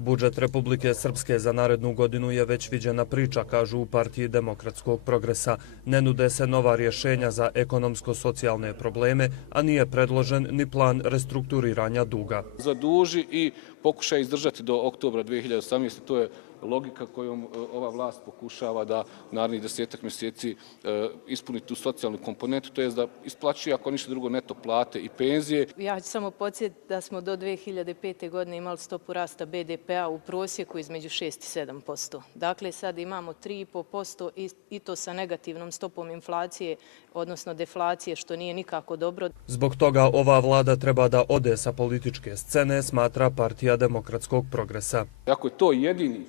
Budžet Republike Srpske za narednu godinu je već viđena priča, kažu u Partiji demokratskog progresa. Ne nude se nova rješenja za ekonomsko-socijalne probleme, a nije predložen ni plan restrukturiranja duga. Zaduži i pokušaj izdržati do oktobra 2018. To je logika kojom ova vlast pokušava da narednih 10 mjeseci ispuni tu socijalnu komponentu, to je da isplaćuje, ako ništa drugo, neto plate i penzije. Ja ću samo podsjetiti da smo do 2005. godine imali stopu rasta BDP-a u prosjeku između 6 i 7%. Dakle, sad imamo 3,5% i to sa negativnom stopom inflacije, odnosno deflacije, što nije nikako dobro. Zbog toga ova vlada treba da ode sa političke scene, smatra Partija demokratskog progresa. Ako je to jedini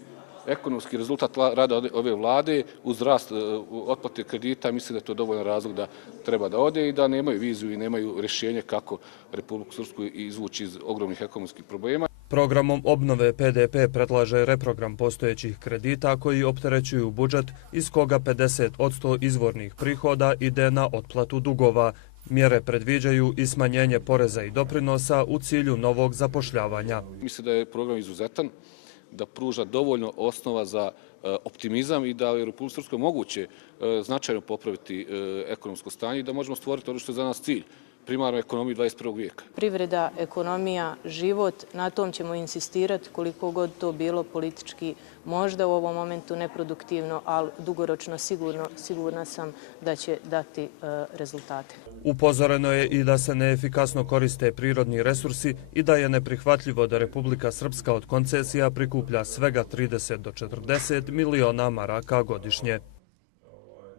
ekonomski rezultat rada ove vlade uz rast otplate kredita, mislim da je to dovoljan razlog da treba da ode i da nemaju viziju i nemaju rješenje kako Republiku Srpsku izvući iz ogromnih ekonomskih problema. Programom obnove PDP predlaže reprogram postojećih kredita koji opterećuju budžet, iz koga 50% izvornih prihoda ide na otplatu dugova. Mjere predviđaju i smanjenje poreza i doprinosa u cilju novog zapošljavanja. Mislim da je program izuzetan, da pruža dovoljno osnova za optimizam i da je u Republici Srpskoj moguće značajno popraviti ekonomsko stanje i da možemo stvoriti ono što je za nas cilj, primarnu ekonomiju 21. vijeka. Privreda, ekonomija, život, na tom ćemo insistirati koliko god to bilo politički možda u ovom momentu neproduktivno, ali dugoročno sigurna sam da će dati rezultate. Upozoreno je i da se neefikasno koriste prirodni resursi i da je neprihvatljivo da Republika Srpska od koncesija prikuplja svega 30 do 40 miliona maraka godišnje.